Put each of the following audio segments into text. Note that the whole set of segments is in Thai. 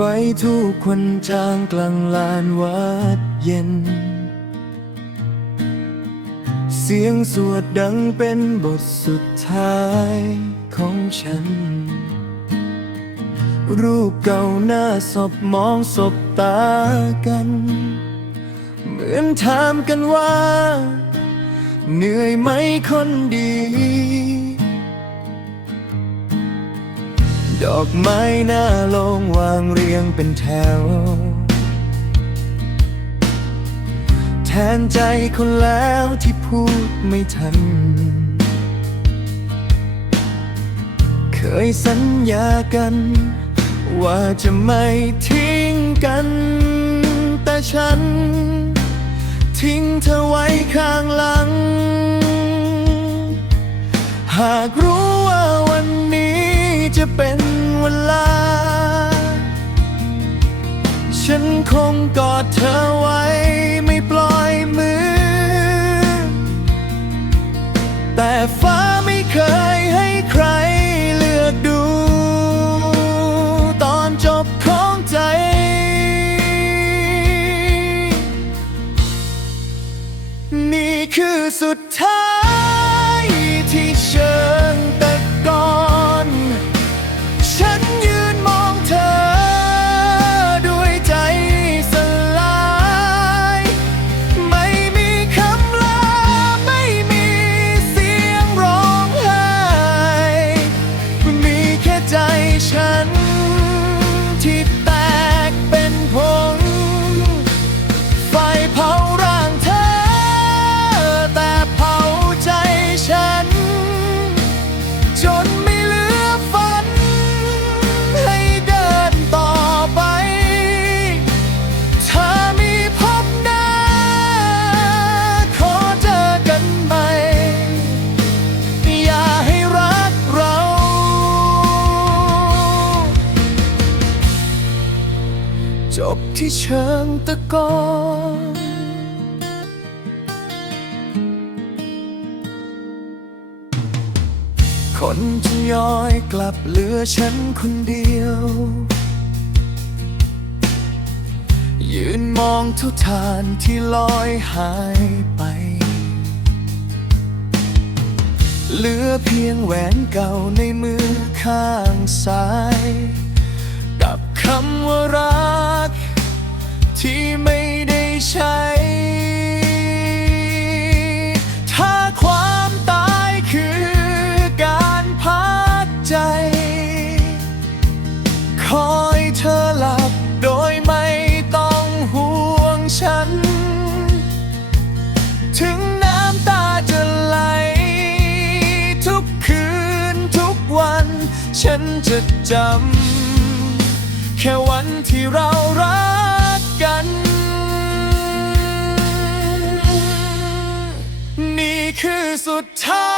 ไฟทุกควันจางกลางลานวัดเย็น เสียงสวดดังเป็นบทสุดท้ายของฉัน รูปเก่าหน้าศพมองศพตากัน เหมือนถามกันว่า เหนื่อยไหมคนดี ดอกไม้หน้าลงวางเรียงเป็นแถว แทนใจคนแล้วที่พูดไม่ทัน เคยสัญญากัน ว่าจะไม่ทิ้งกัน แต่ฉัน ทิ้งเธอไว้ข้างหลัง หากรู้ ลา ฉันคงกอดเธอไว้ไม่ปล่อยมือ แต่ฟ้าไม่เคยให้ใครเลือกดู ตอนจบของใจ นี่คือสุดท้าย จบที่เชิงตะกอนคนจะย้อยกลับเหลือฉันคนเดียว ยืนมองทุกทานที่ลอยหายไป เหลือเพียงแหวนเก่าในมือข้างซ้าย กับคำว่ารัก ที่ไม่ได้ใช้ ถ้าความตายคือการพักใจ คอยเธอหลับโดยไม่ต้องห่วงฉัน ถึงน้ำตาจะไหล ทุกคืนทุกวัน ฉันจะจำ แค่วันที่เรารัก กัน นี่คือสุดท้าย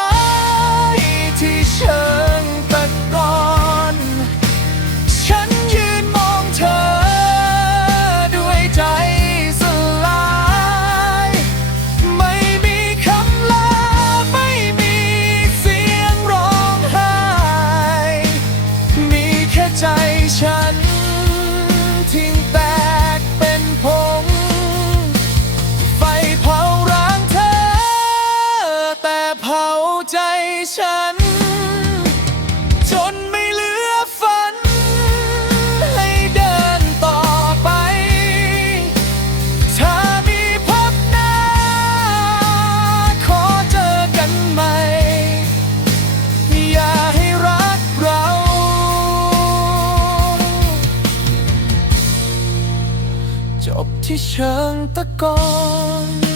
จบที่เชิงตะกอน